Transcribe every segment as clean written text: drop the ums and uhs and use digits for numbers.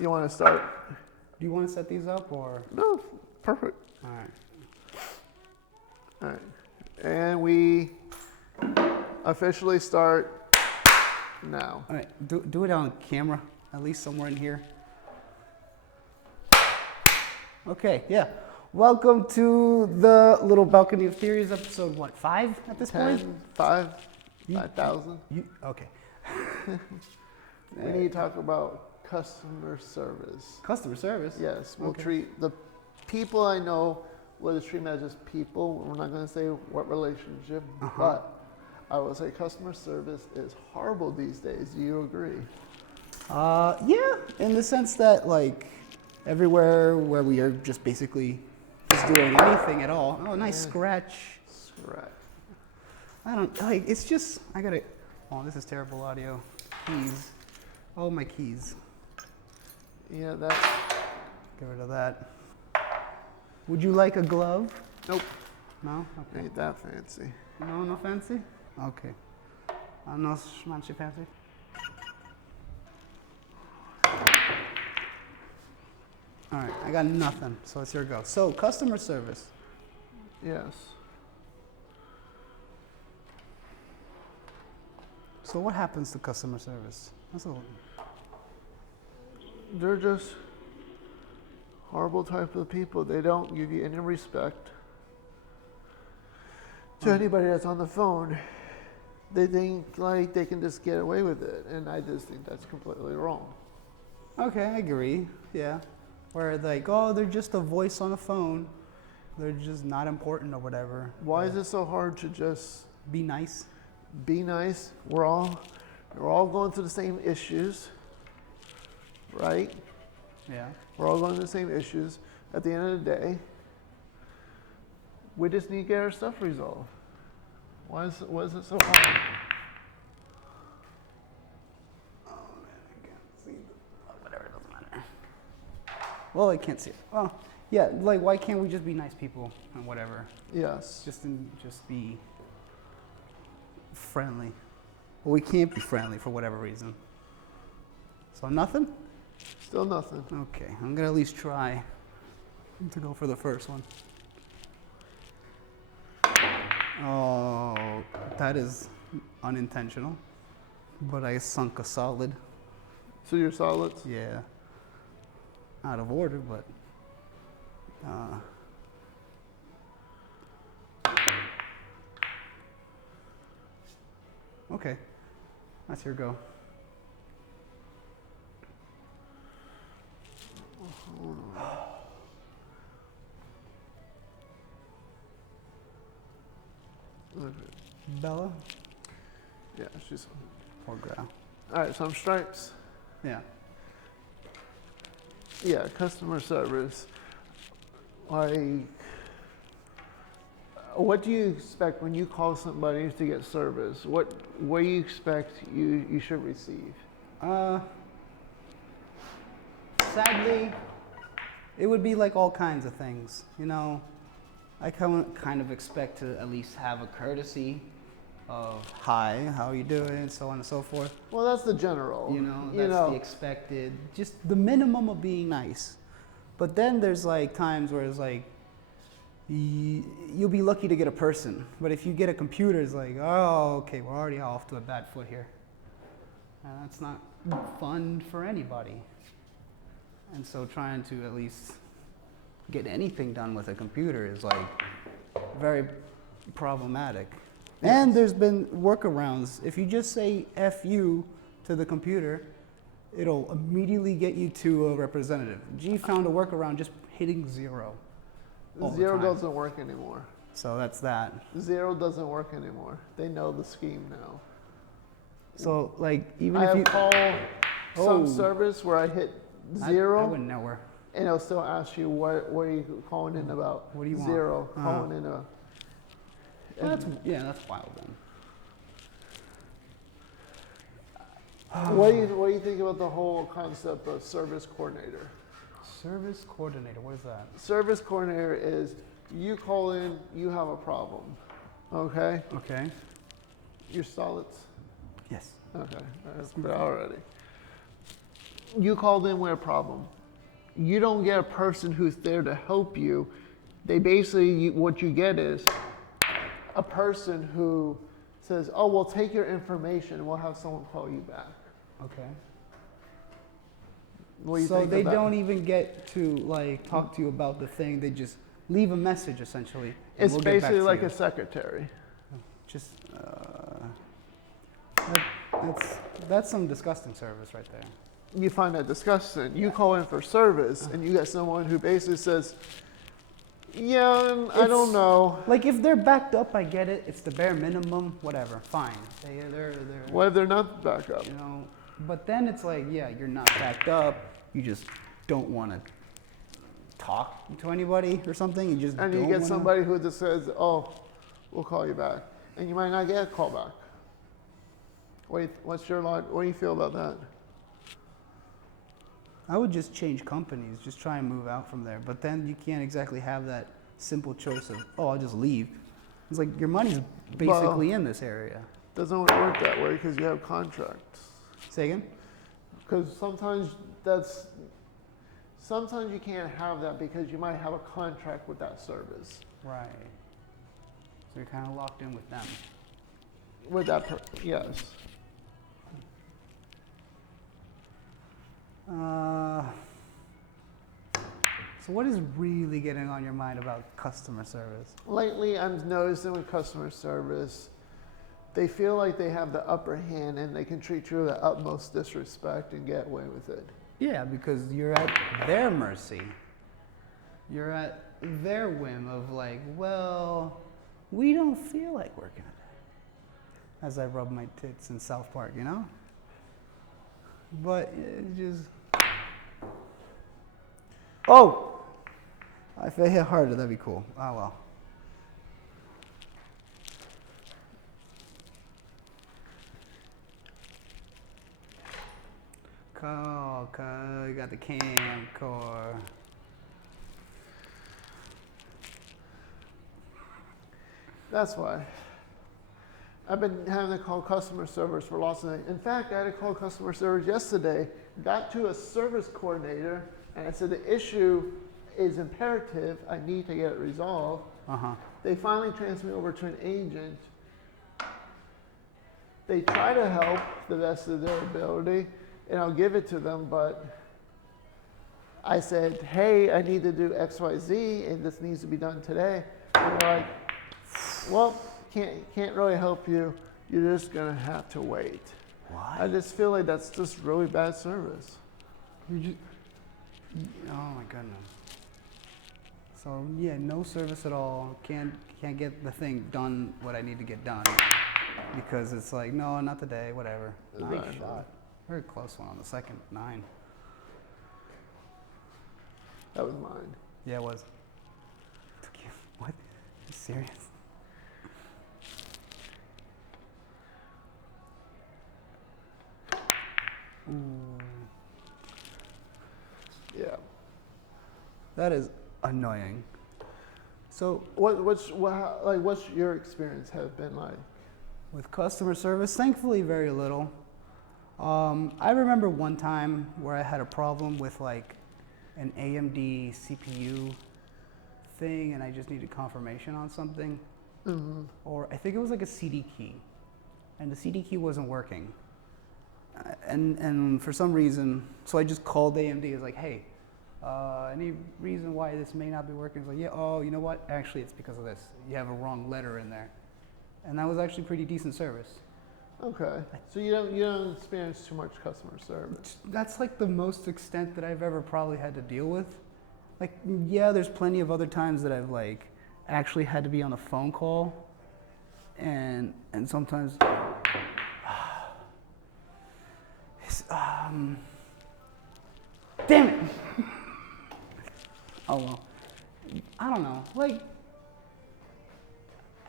You want to start? Do you want to set these up or? No, perfect. All right. All right. And we officially start now. All right. Do it on camera, at least somewhere in here. Okay, yeah. Welcome to the Little Balcony of Theories, episode, what, 5 at this point? 5,000. Okay. We need to talk about customer service. Customer service? Yes, we'll Okay. treat the people I know, we'll just treat them as just people. We're not going to say what relationship, but I will say customer service is horrible these days. Do you agree? Yeah, in the sense that, like, everywhere where we are just basically just doing anything at all. Oh, nice scratch. Scratch. I don't, like, it's just, I gotta, oh, this is terrible audio. Keys. Oh, my keys. Yeah, that. Get rid of that. Would you like a glove? Nope. No? Okay. Ain't that fancy. No fancy? Okay. No schmancy fancy? All right, I got nothing, so it's your go. So, customer service. Yes. So what happens to customer service? They're just horrible type of people. They don't give you any respect to anybody that's on the phone. They think like they can just get away with it, and I just think that's completely wrong. Okay, I agree. Yeah. Where like, oh, they're just a voice on a phone. They're just not important or whatever. Why is it so hard to just be nice? Be nice. We're all going through the same issues, right? Yeah. We're all going through the same issues. At the end of the day, we just need to get our stuff resolved. Why is it so hard? Oh man, I can't see. Whatever, it doesn't matter. Well, I can't see it. Well, yeah, like why can't we just be nice people and whatever? Yes. Just be friendly. Well, we can't be friendly for whatever reason. So nothing? Still nothing. Okay, I'm gonna at least try to go for the first one. Oh, that is unintentional, but I sunk a solid. So you're solids? Yeah. Out of order, but okay. That's your go. Bella? Yeah, she's. Poor girl. All right, so I'm stripes. Yeah. Yeah, customer service. Like, what do you expect when you call somebody to get service? What do you expect you should receive? Sadly, it would be like all kinds of things. You know, I kind of expect to at least have a courtesy of hi, how are you doing, so on and so forth. Well, that's the general. You know, that's the expected, just the minimum of being nice. But then there's like times where it's like, you'll be lucky to get a person. But if you get a computer, it's like, oh, okay, we're already off to a bad foot here. And that's not fun for anybody. And so trying to at least get anything done with a computer is like very problematic. Yes. And there's been workarounds. If you just say F you to the computer, it'll immediately get you to a representative. G found a workaround just hitting 0. Zero doesn't work anymore. So that's that. 0 doesn't work anymore. They know the scheme now. So like even I if you call some service where I hit 0, I wouldn't know where. And it'll still ask you what are you calling in about. What do you want? 0 calling in a. Well, that's wild then. What do you think about the whole concept of service coordinator? Service coordinator, what is that? Service coordinator is you call in, you have a problem, okay? Okay. You're solids? Yes. Okay, that's good already. you called in with a problem. You don't get a person who's there to help you. They basically, what you get is a person who says, oh, we'll take your information and we'll have someone call you back. Okay. What do you So think they of that? don't even get to like talk to you about the thing. They just leave a message essentially. And It's we'll get back basically to like you. a secretary. Just that's some disgusting service right there. You find that disgusting. You call in for service and you get someone who basically says, yeah, I don't know. Like if they're backed up, I get it. It's the bare minimum. Whatever, fine. They're What if they're not back up? you know. But then it's like, yeah, you're not backed up. You just don't want to talk to anybody or something. You just And don't you get wanna- somebody who just says, oh, we'll call you back. And you might not get a call back. What's your line? What do you feel about that? I would just change companies, just try and move out from there. But then you can't exactly have that simple choice of, oh, I'll just leave. It's like your money's basically in this area. Doesn't work that way because you have contracts. Say again? Because sometimes you can't have that because you might have a contract with that service. Right. So you're kind of locked in with them. With that, yes. So what is really getting on your mind about customer service? Lately, I'm noticing with customer service, they feel like they have the upper hand and they can treat you with the utmost disrespect and get away with it. Yeah, because you're at their mercy. You're at their whim of like, well, we don't feel like working today. As I rub my tits in South Park, you know? But it just... Oh! If I hit harder, that'd be cool. Oh well. Cool, cool. You got the camcorder. That's why. I've been having to call customer service for lots of things. In fact, I had to call customer service yesterday, got to a service coordinator, and I said the issue is imperative. I need to get it resolved. They finally transferred me over to an agent. They try to help the best of their ability, and I'll give it to them, but I said, hey, I need to do X, Y, Z, and this needs to be done today. And they're like, well, can't really help you. You're just gonna have to wait. What? I just feel like that's just really bad service. Oh my goodness. So yeah, no service at all. Can't get the thing done what I need to get done because it's like, no, not today. Whatever. Nice Right. shot. Very close one on the second 9. That was mine. Yeah, it was. Took you. What? Are you serious? Ooh. Yeah. That is annoying. So What's your experience have been like? with customer service, thankfully very little. I remember one time where I had a problem with like an AMD CPU thing and I just needed confirmation on something. Mm-hmm. Or I think it was like a CD key and the CD key wasn't working. And for some reason, so I just called AMD. I was like, hey, any reason why this may not be working? It's like, yeah, oh, you know what? Actually, it's because of this. You have a wrong letter in there. And that was actually pretty decent service. Okay. So you don't experience too much customer service. That's like the most extent that I've ever probably had to deal with. Like, yeah, there's plenty of other times that I've like actually had to be on a phone call. And sometimes, damn it. Oh well. I don't know. Like,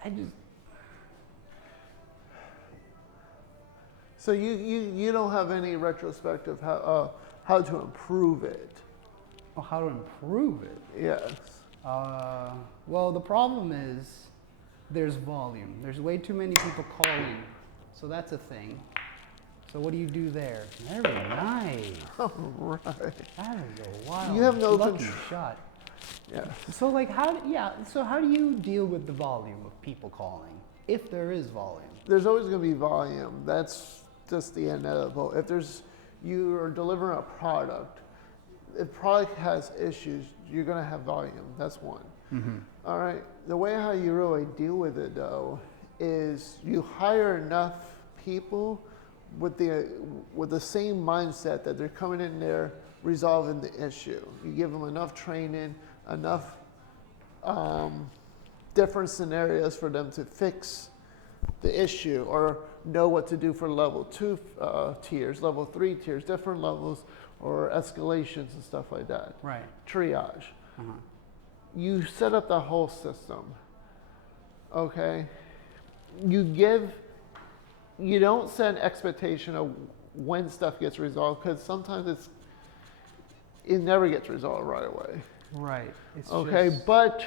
I just. So you don't have any retrospective how to improve it. Oh, how to improve it? Yes. Well, the problem is there's volume. There's way too many people calling, so that's a thing. So what do you do there? Very nice. All right. That is a wild, You have no lucky control. shot. Yeah. So like so how do you deal with the volume of people calling, if there is volume? There's always going to be volume. That's just the inevitable. If you are delivering a product, if product has issues, you're going to have volume. That's one. Mm-hmm. All right. The way how you really deal with it though is you hire enough people with the same mindset that they're coming in there resolving the issue. You give them enough training, enough different scenarios for them to fix the issue or know what to do for level 2 tiers, level 3 tiers, different levels or escalations and stuff like that. Right. Triage. Uh-huh. You set up the whole system. Okay? You don't set an expectation of when stuff gets resolved because sometimes it never gets resolved right away. Right. It's Okay, just... but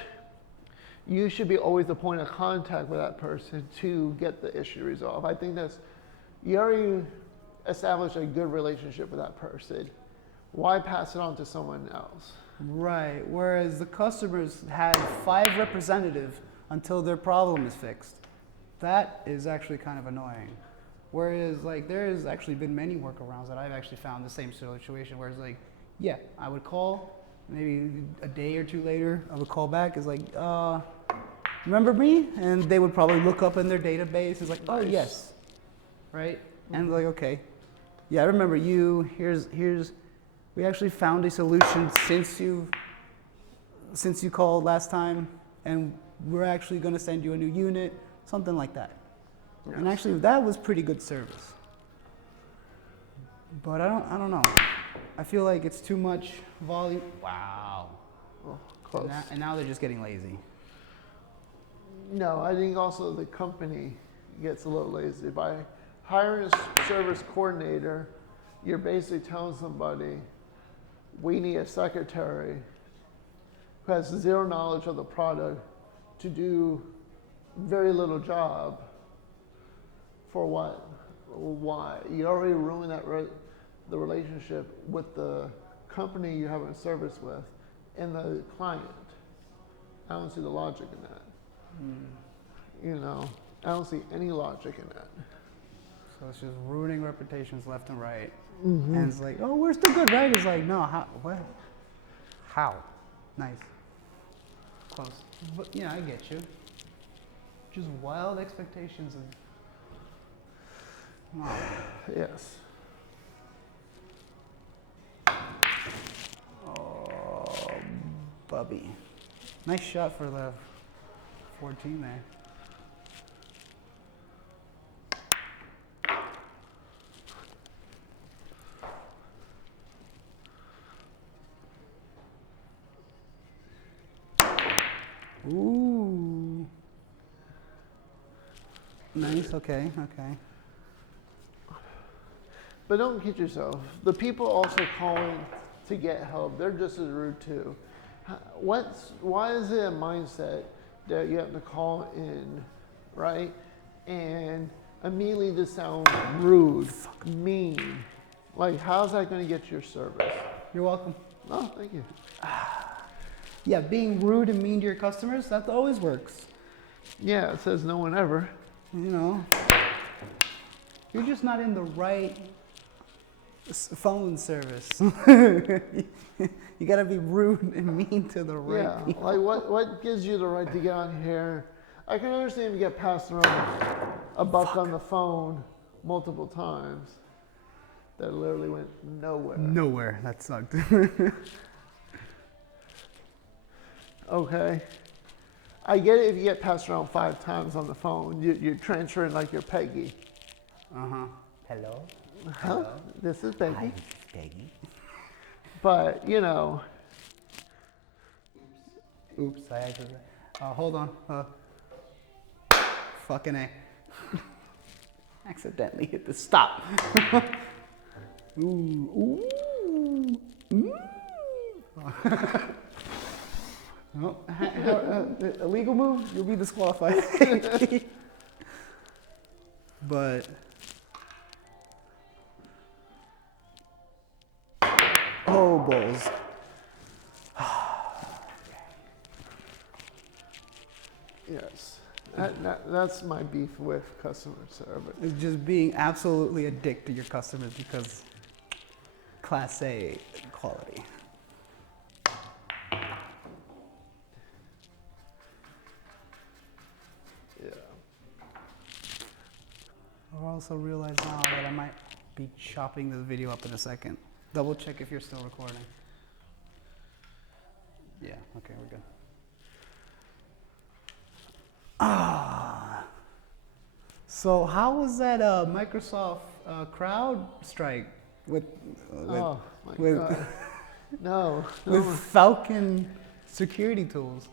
you should be always the point of contact with that person to get the issue resolved. I think you already established a good relationship with that person. Why pass it on to someone else? Right. Whereas the customers had 5 representatives until their problem is fixed. That is actually kind of annoying. Whereas like there has actually been many workarounds that I've actually found the same situation where it's like, yeah, I would call, maybe a day or 2 later, I would call back. It's like, remember me? And they would probably look up in their database. It's like, oh, Nice. yes. Right? And like, okay. Yeah, I remember you. We actually found a solution since you called last time. And we're actually going to send you a new unit, something like that. Yes. And actually, that was pretty good service. But I don't know. I feel like it's too much volume. Wow. Oh, close. And now they're just getting lazy. No, I think also the company gets a little lazy. By hiring a service coordinator, you're basically telling somebody, we need a secretary who has zero knowledge of the product to do very little job. For what? Why? You already ruined the relationship with the company you're having a service with and the client. I don't see the logic in that. You know, I don't see any logic in that. So it's just ruining reputations left and right. Mm-hmm. And it's like, oh, we're still good, right? It's like, no, how? What? How? Nice. Close. But yeah, I get you. Just wild expectations of. Wow. Yes. Oh, Bubby. Nice shot for the 14 there. Ooh. Nice, okay. But don't kid yourself. The people also calling to get help, they're just as rude too. Why is it a mindset that you have to call in, right? And immediately just sound rude, mean. Like, how's that going to get your service? You're welcome. Oh, thank you. Yeah, being rude and mean to your customers, that always works. Yeah, it says no one ever. You know, you're just not in the right phone service. You gotta be rude and mean to the right people. Like what gives you the right to get on here? I can understand if you get passed around a buck on the phone multiple times. That literally went nowhere. Nowhere. That sucked. Okay. I get it if you get passed around 5 times on the phone. You're transferring like you're Peggy. Uh-huh. Hello? Huh? Hello? This is Peggy. Hi, this is Peggy. But, you know. Oops, I actually... hold on. Fucking A. Accidentally hit the stop. Ooh. Oh, illegal move, you'll be disqualified. But Oh, balls. Yes. That's my beef with customer service. It's just being absolutely a dick to your customers because Class A quality. Yeah. I also realize now that I might be chopping this video up in a second. Double check if you're still recording. Yeah, okay, we're good. Ah. So how was that Microsoft crowd strike with Oh my with, God. No. with Falcon security tools?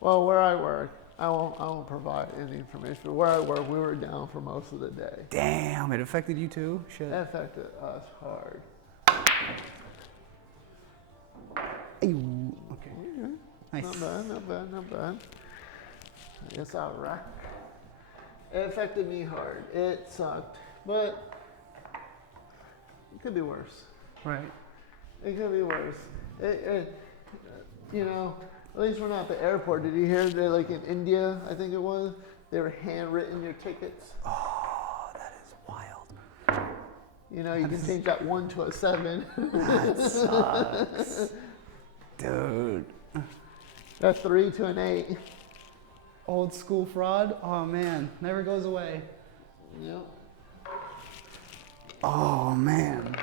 Well, where I work, I won't provide any information, but where I work, we were down for most of the day. Damn, it affected you too? Shit. That affected us hard. Ew. Okay. Okay. Nice. Not bad, not bad, not bad. It's alright. It affected me hard. It sucked, but it could be worse. Right. It could be worse. You know, at least we're not at the airport. Did you hear that, like in India, I think it was, they were handwritten your tickets? Oh, that is wild. You know, you can change that 1 to a 7. That sucks. Dude. That 3 to an 8. Old school fraud? Oh man, never goes away. Yep. Oh man.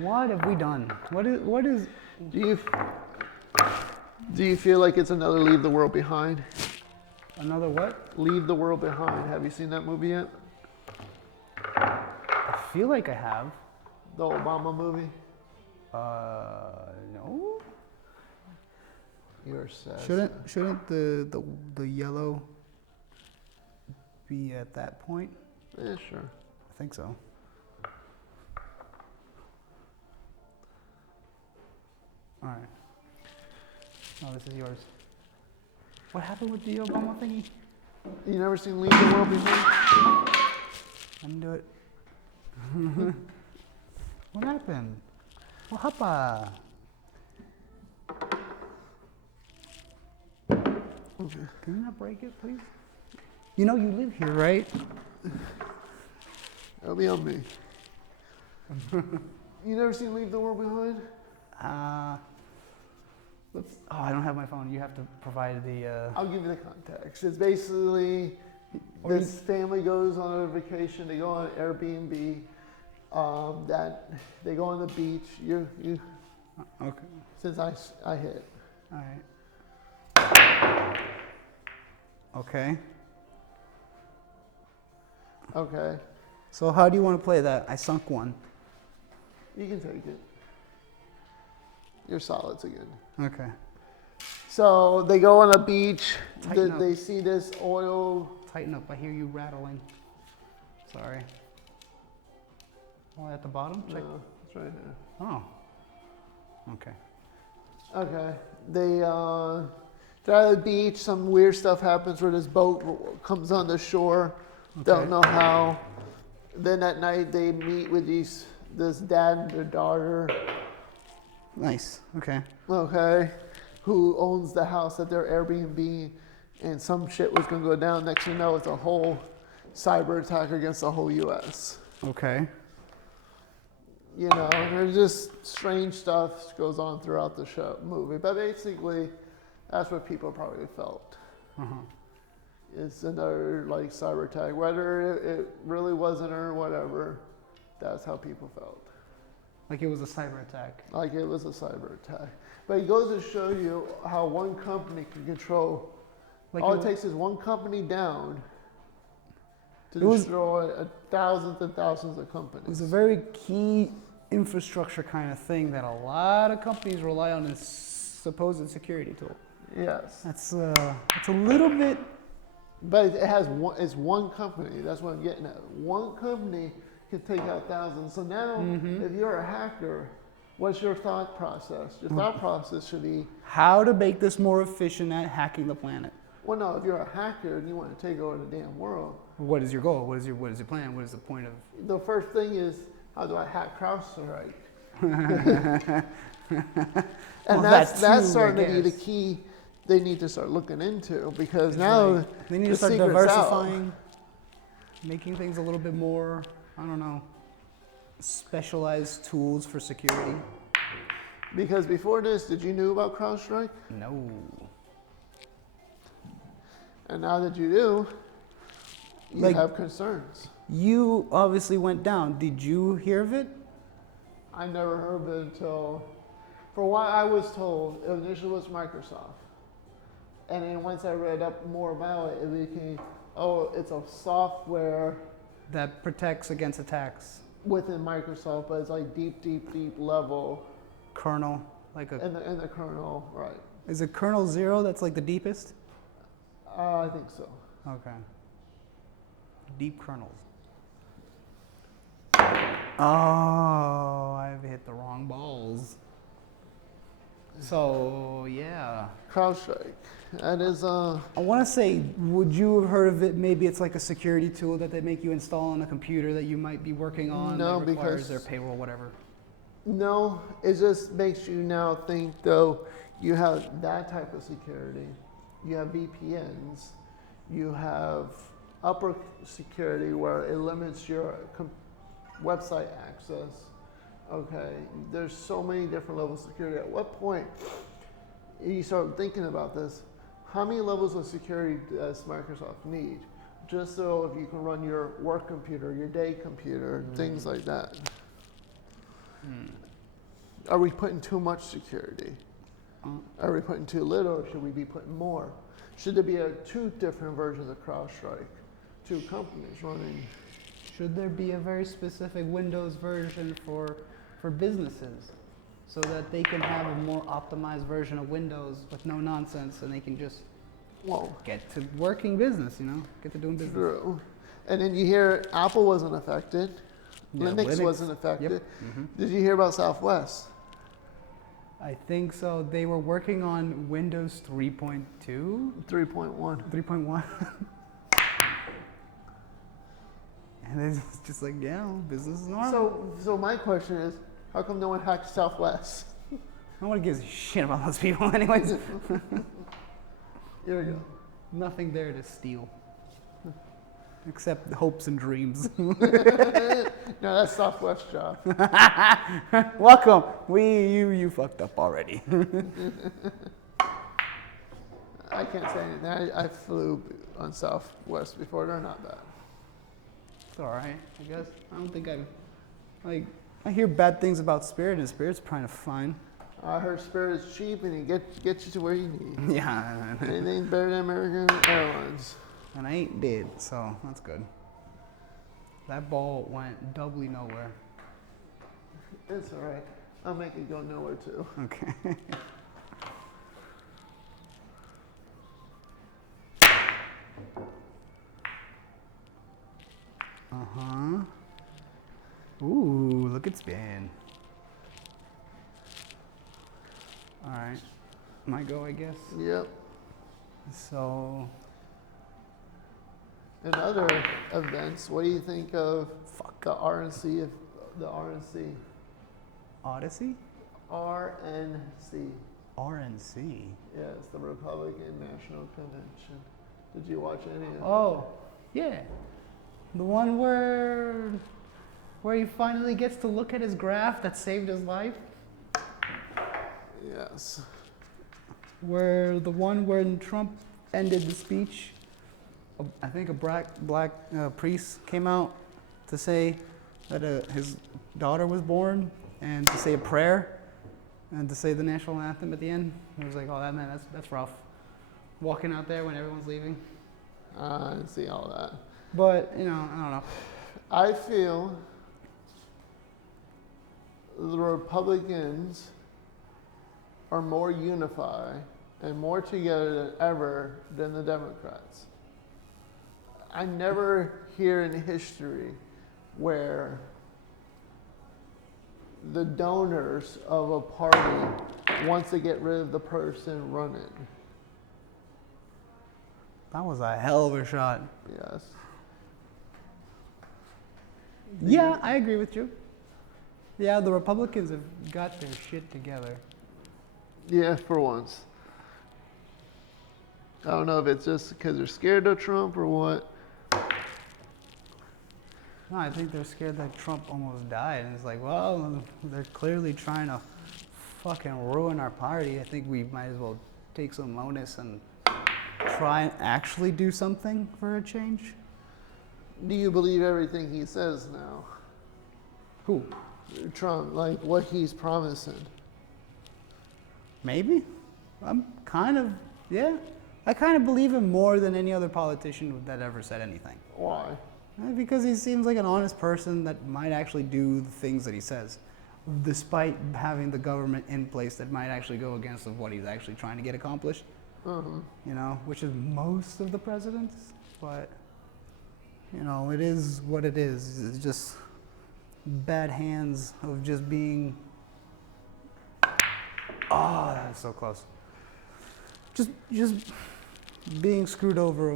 What have we done? What is Do you feel like it's another Leave the World Behind? another what? Leave the World Behind. Have you seen that movie yet? I feel like I have. The Obama movie? No. You're sad. Shouldn't the yellow be at that point? Yeah, sure. I think so. All right. Oh, this is yours. What happened with the Obama thingy? You never seen Leave the World Behind? I didn't do it. What happened? What happened? Okay. Can you not break it, please? You know you live here, right? That'll be on me. You never seen Leave the World Behind? I don't have my phone. You have to provide the. I'll give you the context. It's basically this family goes on a vacation. They go on Airbnb. That they go on the beach. You. Okay. Since I hit. All right. Okay. Okay. So how do you want to play that? I sunk one. You can take it. Your solids again. Okay. So they go on a beach. Tighten up. They see this oil. Tighten up. I hear you rattling. Sorry. Oh, at the bottom? Check. No, it's right here. Oh. Okay. Okay. They're at the beach. Some weird stuff happens where this boat comes on the shore. Okay. Don't know how. Then at night they meet with this dad and their daughter. Nice. Okay. Okay. Who owns the house at their Airbnb, and some shit was gonna go down. Next thing you know, it's a whole cyber attack against the whole U.S. Okay. You know, there's just strange stuff goes on throughout the movie. But basically, that's what people probably felt. Uh-huh. It's another like cyber attack. Whether it really wasn't or whatever, that's how people felt. Like it was a cyber attack. Like it was a cyber attack. But it goes to show you how one company can control. Like all it takes is one company down to destroy thousands and thousands of companies. It was a very key infrastructure kind of thing that a lot of companies rely on as supposed security tool. Yes. That's a little bit. But it has one. It's one company. That's what I'm getting at. One company can take out thousands. So now, if you're a hacker, what's your thought process? Your thought process should be How to make this more efficient at hacking the planet. Well, no, if you're a hacker and you want to take over the damn world, What is your goal? What is your plan? What is the point of? the first thing is, how do I hack CrowdStrike? And Well, that's that too, starting I to be the guess. key they need to start looking into, because It's now like, they need the to start secret's diversifying, making things a little bit more, I don't know, specialized tools for security. out. Because before this, did you knew about CrowdStrike? No. And now that you do, you Like- have concerns. You obviously went down. Did you hear of it? I never heard of it until, for what I was told, it initially was Microsoft. And then once I read up more about it, it became, oh, it's a software That protects against attacks. within Microsoft, but it's like deep, deep, deep level Kernel, like a. in the kernel, right? Is it kernel 0 that's like the deepest? I think so. Okay. Deep kernels. Oh, I've hit the wrong balls. So, yeah. CrowdStrike. That is, I want to say, would you have heard of it? Maybe it's like a security tool that they make you install on a computer that you might be working on No, that requires because- their payroll, whatever. no, it just makes you now think, though, you have that type of security. You have VPNs. You have upper security where it limits your website access. Okay, there's so many different levels of security. At what point you start thinking about this? How many levels of security does Microsoft need? Just so if you can run your work computer, your day computer, things like that. Are we putting too much security? Are we putting too little, or should we be putting more? Should there be two different versions of CrowdStrike? Two companies running. Should there be a very specific Windows version for businesses so that they can have a more optimized version of Windows with no nonsense and they can just Whoa, get to working business, get to doing business? true. And then you hear Apple wasn't affected. Yeah, Linux wasn't Yep. affected. Mhm. Did you hear about Southwest? I think so. They were working on Windows 3.2, 3.1. 3.1. And it's just like, yeah, business is normal. So my question is, how come no one hacked Southwest? No one gives a shit about those people anyways. Here we go. Nothing there to steal. Except hopes and dreams. No, that's Southwest job. Welcome. You fucked up already. I can't say anything. I flew on Southwest before. They're not bad. It's all right, I guess. I don't think I hear bad things about Spirit, and Spirit's kind of fine. I heard Spirit is cheap and it gets you to where you need. Yeah, Anything better than American Airlines. and I ain't dead, so that's good. That ball went doubly nowhere. It's all right. I'll make it go nowhere too. Okay. Uh-huh. Ooh, look at spin. All right. My go, I guess. Yep. So, In other events, what do you think of fuck. the RNC? Of the RNC. Odyssey? RNC. RNC. Yes, the Republican National Convention. Did you watch any of it? Oh, yeah. The one where he finally gets to look at his graph that saved his life. Yes. Where the one when Trump ended the speech, I think a black priest came out to say that his daughter was born and to say a prayer and to say the national anthem at the end. It was like, oh, that's rough. Walking out there when everyone's leaving. I didn't see all that. But, I don't know. I feel the Republicans are more unified and more together than ever than the Democrats. I never hear in history where the donors of a party wants to get rid of the person running. That was a hell of a shot. Yes. Yeah, I agree with you. Yeah, the Republicans have got their shit together. Yeah, for once. I don't know if it's just because they're scared of Trump or what. No, I think they're scared that Trump almost died. And it's like, well, they're clearly trying to fucking ruin our party. I think we might as well take some onus and try and actually do something for a change. Do you believe everything he says now? Who? Trump, like what he's promising. Maybe. I'm kind of, yeah. I kind of believe him more than any other politician that ever said anything. Why? Because he seems like an honest person that might actually do the things that he says, despite having the government in place that might actually go against of what he's actually trying to get accomplished. You know, which is most of the presidents, but you know, it is what it is. It's just bad hands of just being. Oh, that's so close. Just being screwed over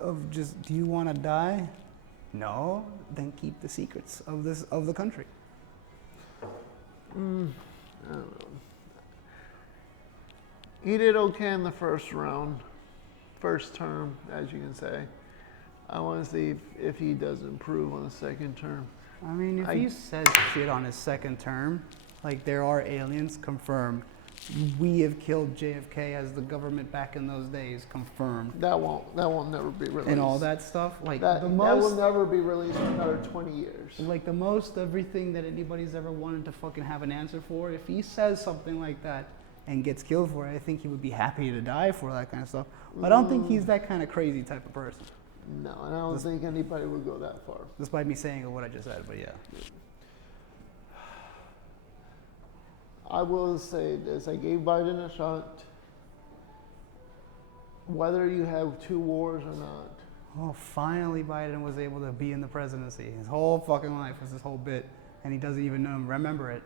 of just, do you want to die? No, then keep the secrets of the country. I don't know. He did okay in the first round, first term, as you can say. I want to see if he does improve on the second term. I mean, if he says shit on his second term, like there are aliens, confirmed. We have killed JFK as the government back in those days, confirmed. That won't never be released. And all that stuff, like that the will most, never be released for another 20 years. like the most everything that anybody's ever wanted to fucking have an answer for. If he says something like that and gets killed for it, I think he would be happy to die for that kind of stuff. But I don't think he's that kind of crazy type of person. No, and I don't think anybody would go that far. Despite me saying what I just said, but yeah. I will say this, I gave Biden a shot. Whether you have 2 wars or not. Oh, finally Biden was able to be in the presidency. His whole fucking life was this whole bit, and he doesn't even remember it.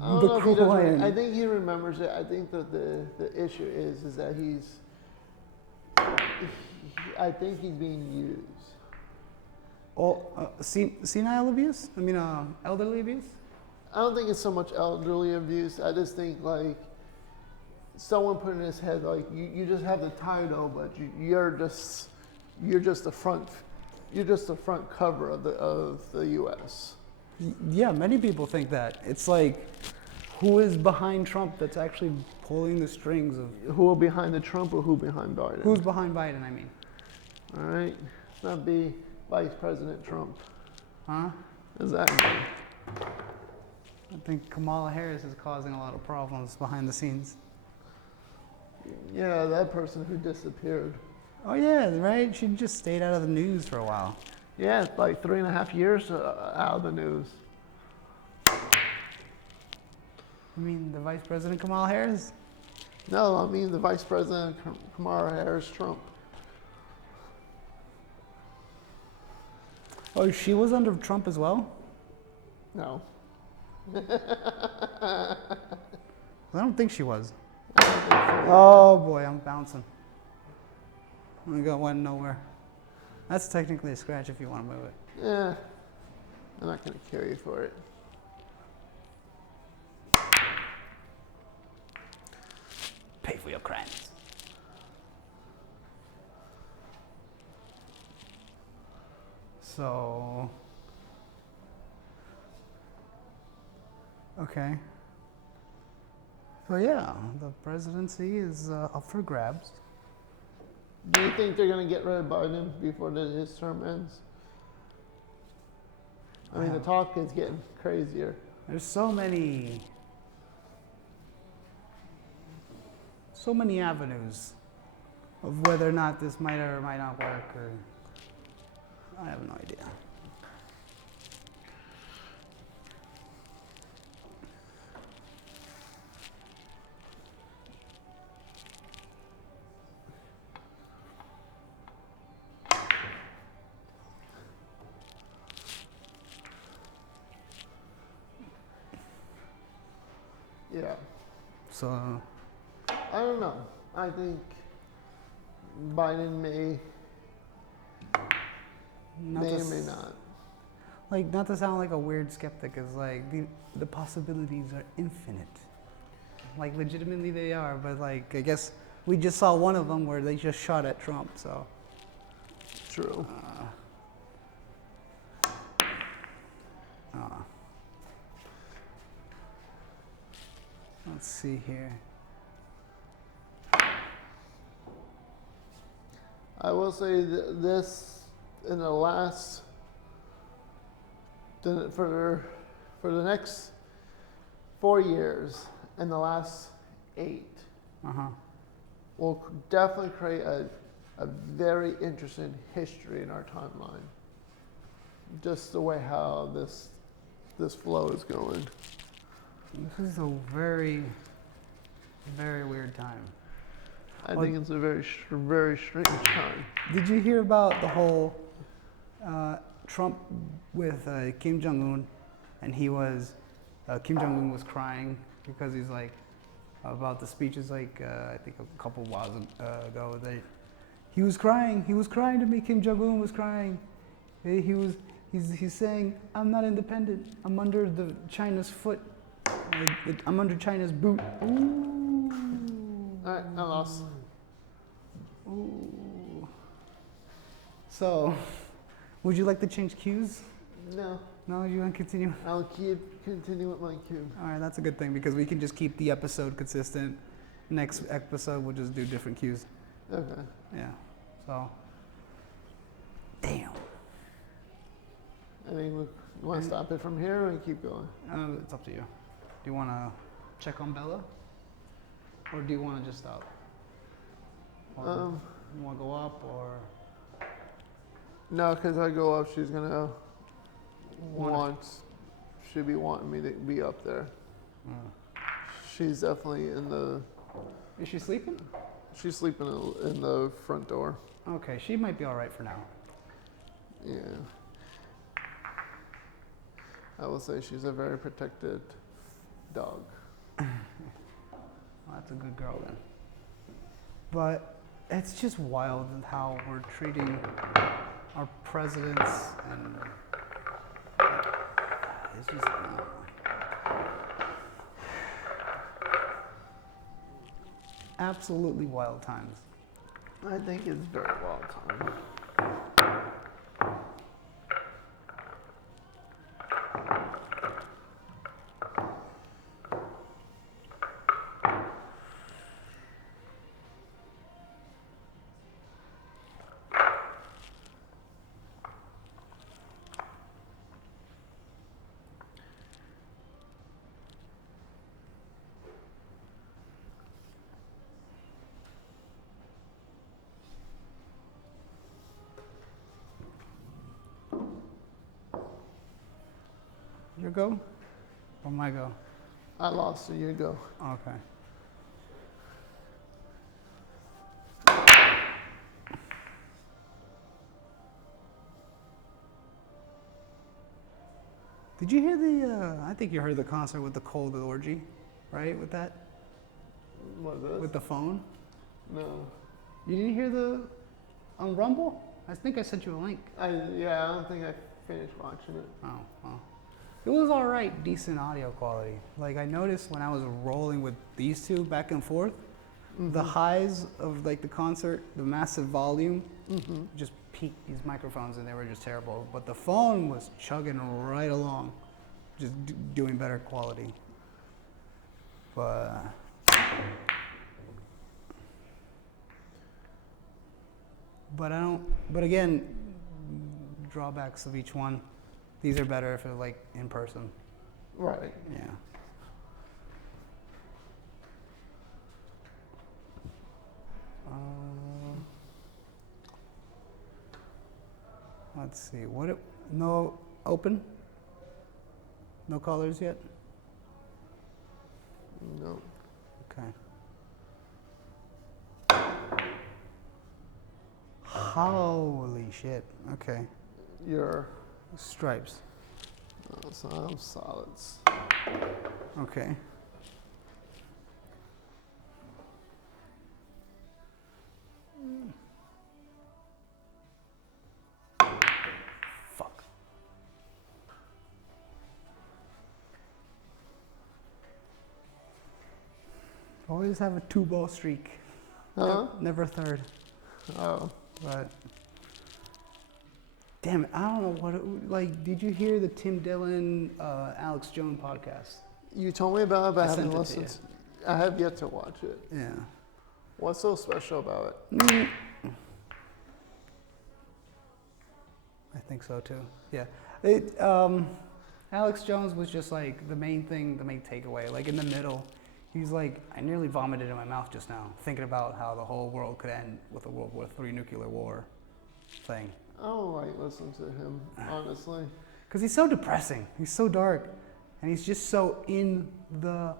I don't know if he doesn't. I think he remembers it. I think that the issue is that I think he's being used. Oh, senile abuse? I mean, elderly abuse? I don't think it's so much elderly abuse. I just think like someone put in his head like you just have the title, but you're just the front cover of the U.S. Yeah, many people think that. It's like, who is behind Trump that's actually pulling the strings of... Who are behind the Trump or who behind Biden? Who's behind Biden, I mean. All right. It's not be Vice President Trump. Huh? Exactly. I think Kamala Harris is causing a lot of problems behind the scenes. Yeah, that person who disappeared. Oh yeah, right? She just stayed out of the news for a while. Yeah, it's like 3.5 years out of the news. You mean the Vice President Kamala Harris? No, I mean the Vice President Kamala Harris Trump. Oh, she was under Trump as well? No. I don't think she was. I don't think so. Oh boy, I'm bouncing. Went nowhere. That's technically a scratch if you want to move it. Yeah. I'm not going to carry you for it. Pay for your crimes. So, okay. So yeah, the presidency is up for grabs. Do you think they're going to get rid of Biden before his term ends? I mean, the talk is getting crazier. There's so many avenues of whether or not this might or might not work, or I have no idea. Yeah. So, I don't know. I think Biden may Not may to or may s- not. Like, not to sound like a weird skeptic, is like the possibilities are infinite. Like, legitimately they are, but like, I guess we just saw one of them where they just shot at Trump, so. True. Uh, let's see here. I will say this in the last for the next 4 years and the last 8 Uh-huh. will definitely create a very interesting history in our timeline. Just the way how this flow is going. This is a very, very weird time. I think it's a very strange time. Did you hear about the whole Trump with Kim Jong-un, and Kim Jong-un was crying because he's like, about the speeches like, I think a couple whiles ago, he was crying to me, Kim Jong-un was crying. He's saying, I'm not independent, I'm under China's foot, I'm under China's boot. Ooh. All right, I lost. Ooh. So, would you like to change cues? No, No, you want to continue? I'll continue with my cue. All right, that's a good thing because we can just keep the episode consistent. Next episode, we'll just do different cues. Okay. Yeah. So, damn. I mean, we want to stop it from here or keep going? It's up to you. Do you want to check on Bella, or do you want to just stop? Or you want to go up, or No, because I go up, she's gonna she'll be wanting me to be up there. She's definitely in the. Is she sleeping? She's sleeping in the front door. Okay, she might be all right for now. Yeah. I will say she's a very protected dog. Well, that's a good girl then. But it's just wild how we're treating our presidents, and it's just absolutely wild times. I think it's very well timed. Your go? Or my go? I lost, so you go. Okay. Did you hear I think you heard the concert with the Cold Orgy, right? With that? What is this? With the phone? No. You didn't hear on Rumble? I think I sent you a link. I don't think I finished watching it. Oh, well. It was all right, decent audio quality. Like, I noticed when I was rolling with these two back and forth, the highs of like the concert, the massive volume, just peaked these microphones and they were just terrible. But the phone was chugging right along, just doing better quality. But but again, drawbacks of each one. These are better if it's like in person. Right. Yeah. Let's see. No open? No callers yet? No. Okay. Holy shit. Okay. Your Stripes. some solids. Okay. always have a 2-ball streak. Huh? Never third. Oh. But damn it, I don't know what. Like, did you hear the Tim Dillon, Alex Jones podcast? You told me about it, but I I haven't sent it to listened. I have yet to watch it. Yeah. What's so special about it? I think so too. Yeah. Alex Jones was just like the main takeaway. Like in the middle, he's like, I nearly vomited in my mouth just now, thinking about how the whole world could end with a World War III nuclear war thing. I don't like listening to him, honestly. Because he's so depressing. He's so dark. And he's just so in the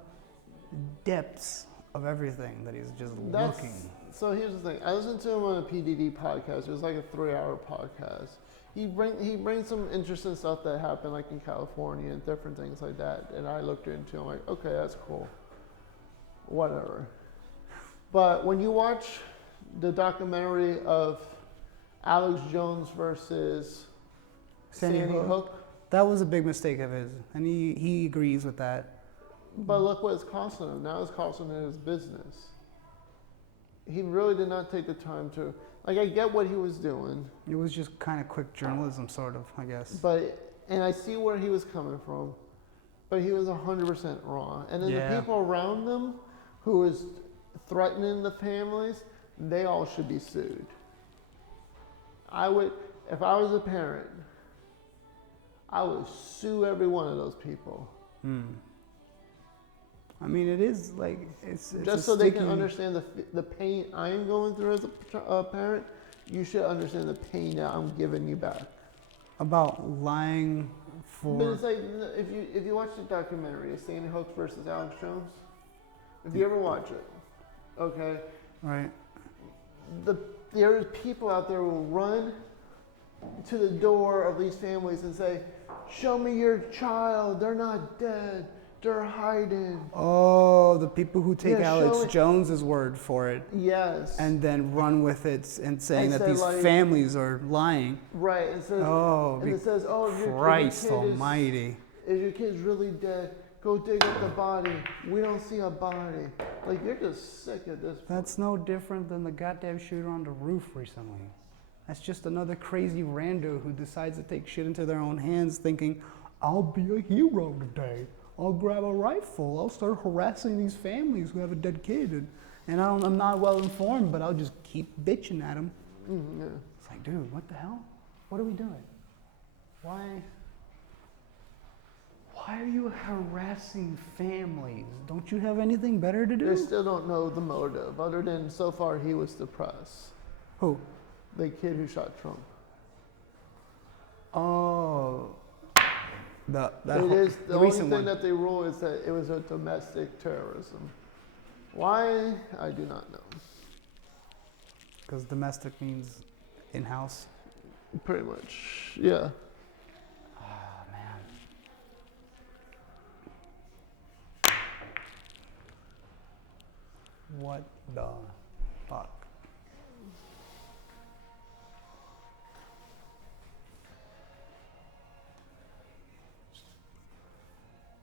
depths of everything that he's just looking. So here's the thing. I listened to him on a PDD podcast. It was like a 3-hour podcast. He brings some interesting stuff that happened like in California and different things like that. And I looked into it, I'm like, okay, that's cool. Whatever. But when you watch the documentary of Alex Jones versus Sandy Hook, that was a big mistake of his. And he agrees with that. but look what it's costing him. Now it's costing him his business. He really did not take the time to, like, I get what he was doing. It was just kind of quick journalism, sort of, I guess. And I see where he was coming from, but he was 100% wrong. And then the people around them who was threatening the families, they all should be sued. I would, if I was a parent, I would sue every one of those people. I mean, it is like, it's just so they can understand the pain I'm going through as a parent. You should understand the pain that I'm giving you back. About lying for. But it's like, if you watch the documentary, Sandy Hook versus Alex Jones, if you ever watch it, okay, Right. There's people out there who will run to the door of these families and say, "Show me your child. They're not dead. They're hiding." Oh, the people who take Alex Jones's word for it. Yes. And then run with it and saying And that say, these like, families are lying. Right. It says, Oh, and it says, "Oh, if your Christ kid Almighty. Is your kid's really dead? Go dig up the body. We don't see a body." Like, you're just sick at this point. That's no different than the goddamn shooter on the roof recently. That's just another crazy rando who decides to take shit into their own hands thinking, I'll be a hero today. I'll grab a rifle. I'll start harassing these families who have a dead kid. And I'm not well informed, but I'll just keep bitching at them. Yeah. It's like, dude, what the hell? What are we doing? Why are you harassing families? Don't you have anything better to do? They still don't know the motive, other than so far he was depressed. Who? The kid who shot Trump. Oh. The only recent thing one. that they rule is that it was a domestic terrorism. Why? I do not know. Because domestic means in-house. Pretty much, yeah. Oh, man. What the fuck?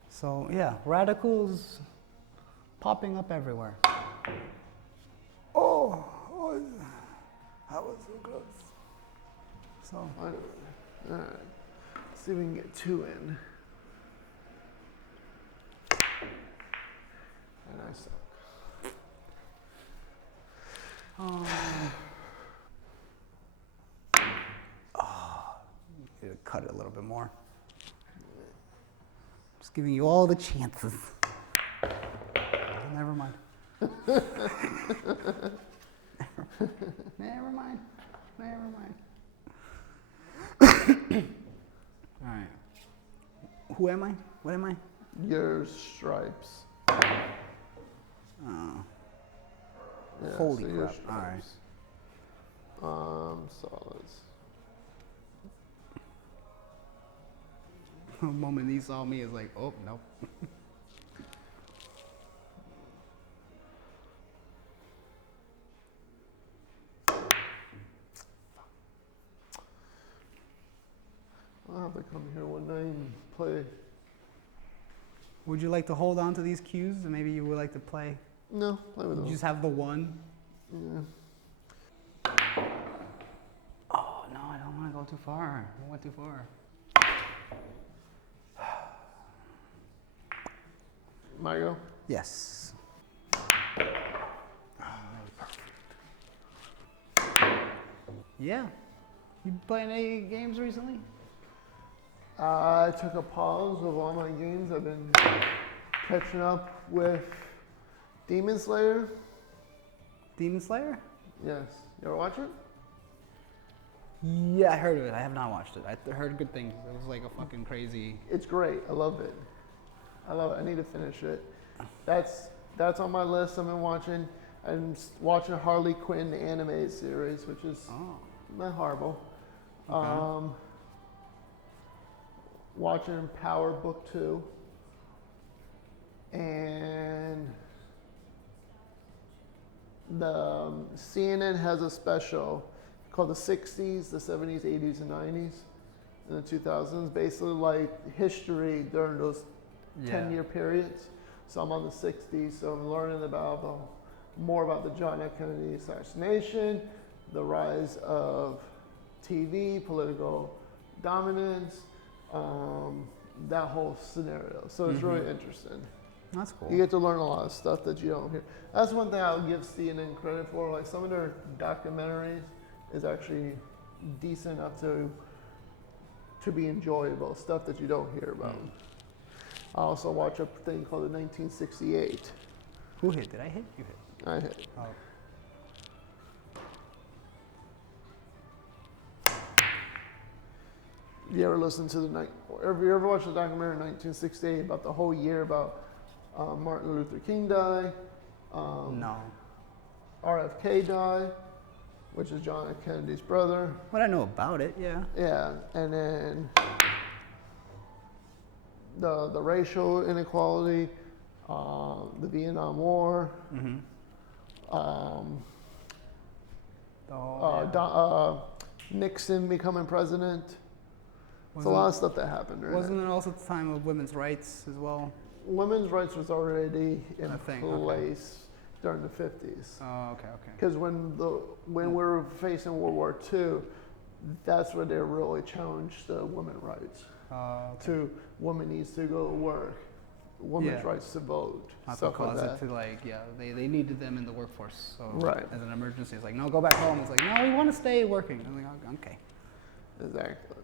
So, yeah, radicals popping up everywhere. Oh, that was so close. So, All right. Let's see if we can get 2 in. And I suck. need to cut it a little bit more. Just giving you all the chances. Never mind. Never mind. All right. Who am I? What am I? Your stripes. Oh. Yeah, Holy so your crap. All right. stripes. Solids. The moment he saw me, is like, oh, nope. I'll have to come here one night and play. Would you like to hold on to these cues, and maybe you would like to play No, play with You them. just have the one? Yeah. Oh, no, I don't want to go too far. I went too far. Mario? Yes. Yeah. You playing any games recently? I took a pause of all my games. I've been catching up with Demon Slayer. Demon Slayer? Yes. You ever watch it? Yeah, I heard of it. I have not watched it. I heard good things. It was like a fucking crazy. It's great. I love it. I love it. I need to finish it. That's on my list. I've been watching. I'm watching Harley Quinn, the animated series, which is not horrible. Okay. Watching Power Book 2. And the CNN has a special called the 60s, the 70s, 80s, and 90s, and the 2000s. Basically like history during those 10-year periods. So I'm on the 60s, so I'm learning about more about the John F. Kennedy assassination, the rise of TV, political dominance, that whole scenario. So it's really interesting. That's cool. You get to learn a lot of stuff that you don't hear. That's one thing I'll give CNN credit for. Like some of their documentaries is actually decent enough to be enjoyable, stuff that you don't hear about. I also watch a thing called the 1968. Who hit? Did I hit? You hit. I hit. Oh. You ever listen to have you ever watched the documentary in 1968 about the whole year about Martin Luther King died, No. RFK died, which is John F. Kennedy's brother. But I know about it, yeah. Yeah, and then the racial inequality, the Vietnam War, Nixon becoming president. It's a lot of stuff that happened. Right? Wasn't it also the time of women's rights as well? Women's rights was already in A thing, place during the 50s. Oh, okay. Because when we were facing World War II, that's where they really challenged the women's rights. To women needs to go to work, women's rights to vote, That's stuff what like caused that. it to they needed them in the workforce. So Right. as an emergency, it's like, no, go back home. It's like, no, we want to stay working. I'm like, okay. Exactly.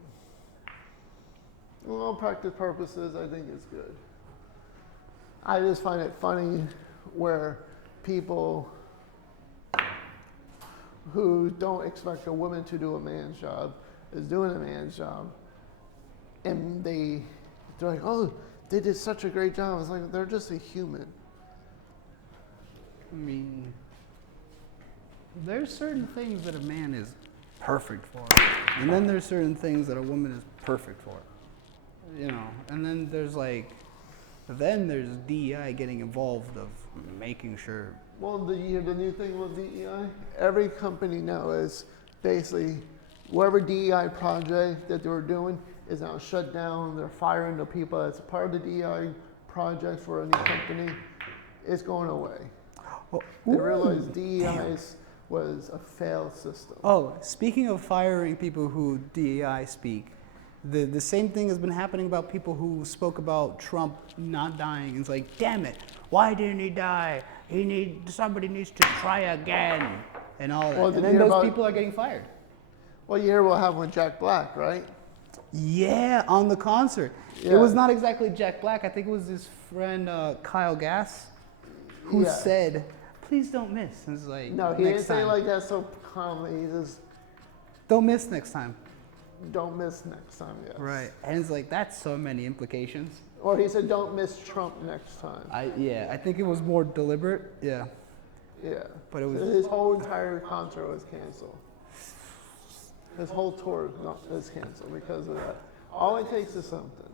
Well, practice purposes, I think it's good. I just find it funny where people who don't expect a woman to do a man's job is doing a man's job, and they're like, oh, they did such a great job. It's like, they're just a human. I mean, there's certain things that a man is perfect for, and then there's certain things that a woman is perfect for. You know, and then there's DEI getting involved of making sure. Well, the new thing with DEI, every company now is basically whatever DEI project that they were doing is now shut down. They're firing the people that's part of the DEI project for a new company. It's going away. Oh, They realized DEI was a failed system. Oh, speaking of firing people who DEI speak, the same thing has been happening about people who spoke about Trump not dying. It's like, damn it, why didn't he die? Somebody needs to try again, and all that. Well, and did then you hear those about- people are getting fired. Well, you hear what happened with Jack Black, right? Yeah, on the concert. Yeah. It was not exactly Jack Black. I think it was his friend Kyle Gass who Yeah. said, please don't miss. And it's like, No, he next didn't say time. like that so calmly. He just Don't miss next time. don't miss next time, yes. Right. And it's like, that's so many implications. Or he said don't miss Trump next time. I think it was more deliberate. Yeah. Yeah. But it was- His whole entire concert was canceled. His whole tour is canceled because of that. All it takes is something.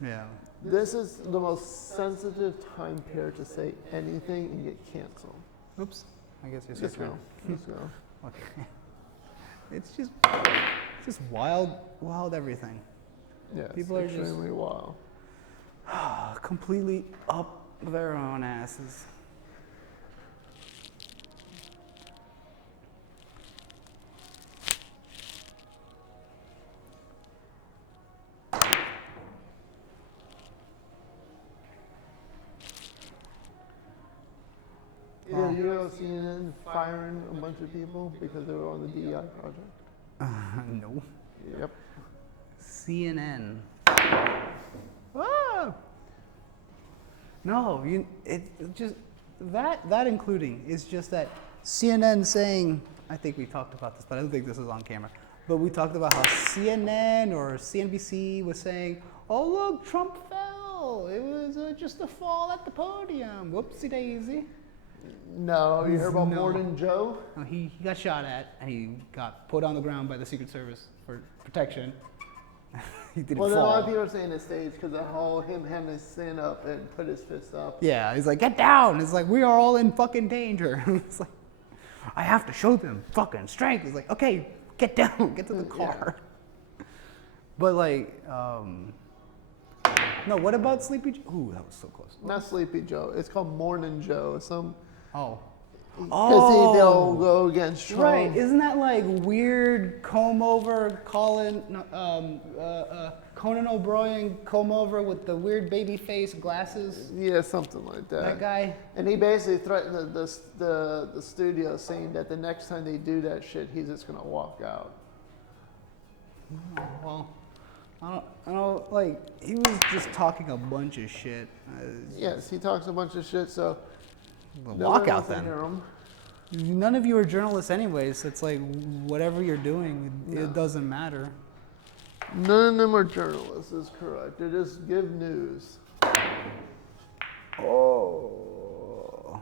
Yeah. This is the most sensitive time period to say anything and get canceled. Oops. I guess you're Just right. go. Just go. Okay. It's just wild everything. Yeah. People are just- extremely wild. Completely up their own asses. video of CNN firing a bunch of people because they were on the DEI project? No. Yep. CNN. Ah! No, it just that including is just that CNN saying. I think we talked about this, but I don't think this is on camera. But we talked about how CNN or CNBC was saying, "Oh look, Trump fell. It was just a fall at the podium. Whoopsie daisy." No, you heard about No. Morning Joe? No, he got shot at and he got put on the ground by the Secret Service for protection. He didn't Well, then a lot of fall. people are saying the stage because of how him having to stand up and put his fist up. Yeah, he's like, "Get down." It's like, we are all in fucking danger. It's like, I have to show them fucking strength. It's like, okay, get down, get to the car. But like, no, what about Sleepy Joe? Ooh, that was so close. Not Sleepy Joe. It's called Morning Joe. Oh. Because they'll go against Trump. Right, isn't that like weird comb over Conan O'Brien comb over with the weird baby face glasses? Yeah, something like that. That guy? And he basically threatened the studio, saying that the next time they do that shit, he's just gonna walk out. Oh, well, I don't, like, he was just talking a bunch of shit. Yes, he talks a bunch of shit, so The no one walkout wants to then. hear him. None of you are journalists anyways. It's like, whatever you're doing, No. it doesn't matter. None of them are journalists, is correct. They just give news. Oh.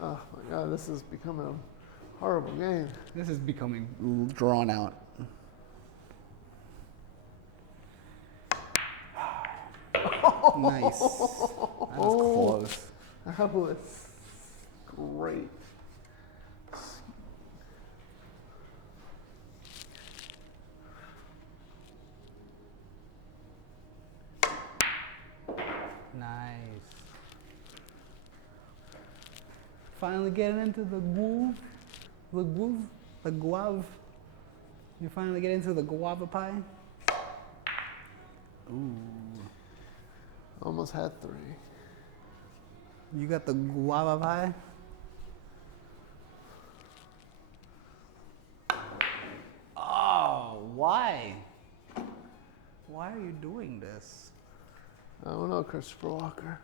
Oh my god, this is becoming a horrible game. This is becoming drawn out. Nice. That was close. That was great. Nice. Finally getting into the groove. The guave. You finally get into the guava pie. Ooh. Almost had 3. You got the guava pie? Oh, why? Why are you doing this? I don't know, Christoper Walker.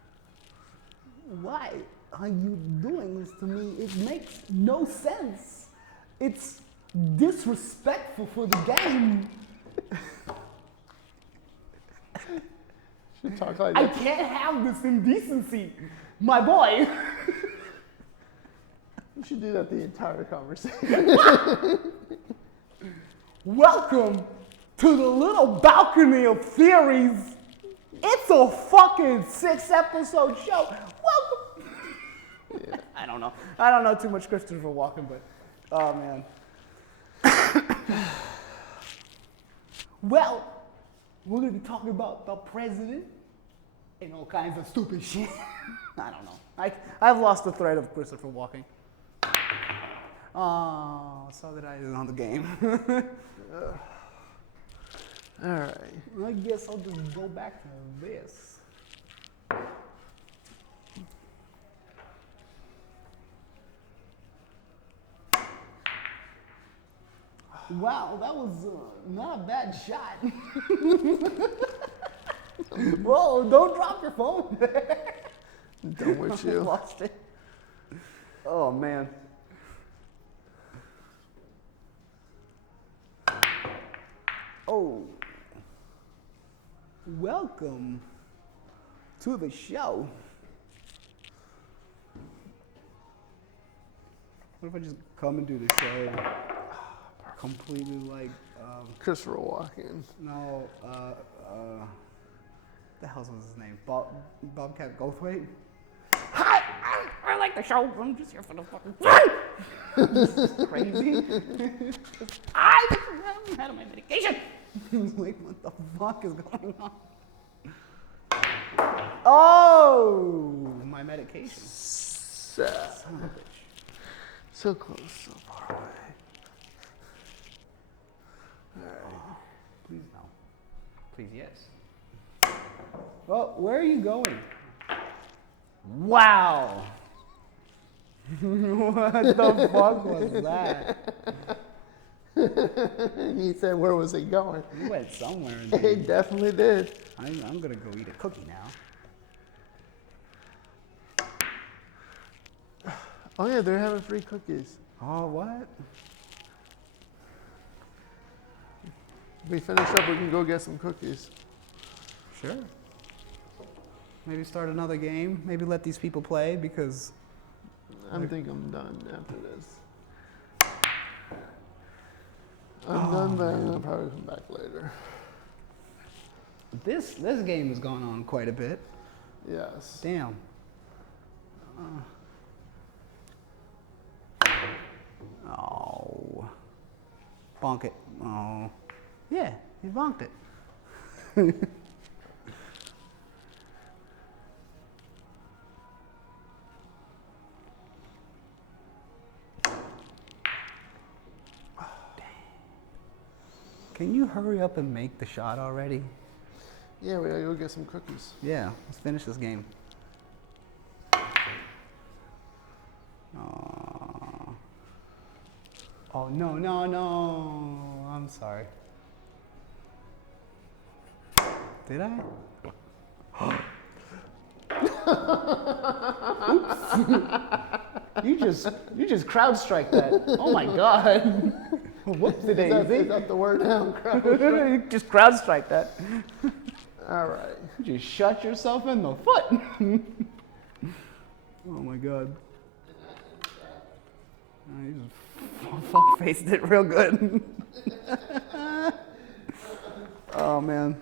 Why are you doing this to me? It makes no sense. It's disrespectful for the game. Should talk like I that. can't have this indecency, my boy. You should do that the entire conversation. Welcome to the little balcony of theories. It's a fucking 6-episode show. Welcome. Yeah. I don't know. I don't know too much Christoper Walking, but oh man. Well, we're gonna be talking about the president and all kinds of stupid shit. I don't know. I've lost the thread of Christoper Walking. Oh, so did I on the game. All right. I guess I'll just go back to this. Wow, that was not a bad shot. Whoa, don't drop your phone. Done with you. Lost it. Oh, man. Oh. Welcome to the show. What if I just come and do the show completely like, Christoper Walking. no, what the hell was his name? Bobcat Goldthwait? Hi, I like the show. I'm just here for the fucking fun. This is crazy. I'm out of my medication. Like, what the fuck is going on? Oh, my medication. Sad. Son of a bitch. So close, so far away. All right. Please no. Please yes. Well, where are you going? Wow. What the fuck was that? He said, where was he going? You went somewhere. He Dude. definitely did. I'm gonna go eat a cookie now. Oh yeah, they're having free cookies. Oh, what? If we finish up, we can go get some cookies. Sure. Maybe start another game. Maybe let these people play because. I think I'm done after this. I'm done, but I'm gonna probably come back later. This game has gone on quite a bit. Yes. Damn. Oh. Bonk it. Oh. Yeah, he bonked it. Can you hurry up and make the shot already? Yeah, we gotta go get some cookies. Yeah, let's finish this game. Oh, no, no, no. I'm sorry. Did I? Oops. You just crowd strike that. Oh my God. Whoopsie Is daisy. that the word now? Crowd? Just crowd strike that. All right. You just shot yourself in the foot. Oh my God. Oh, you just fuck faced it real good. Oh man.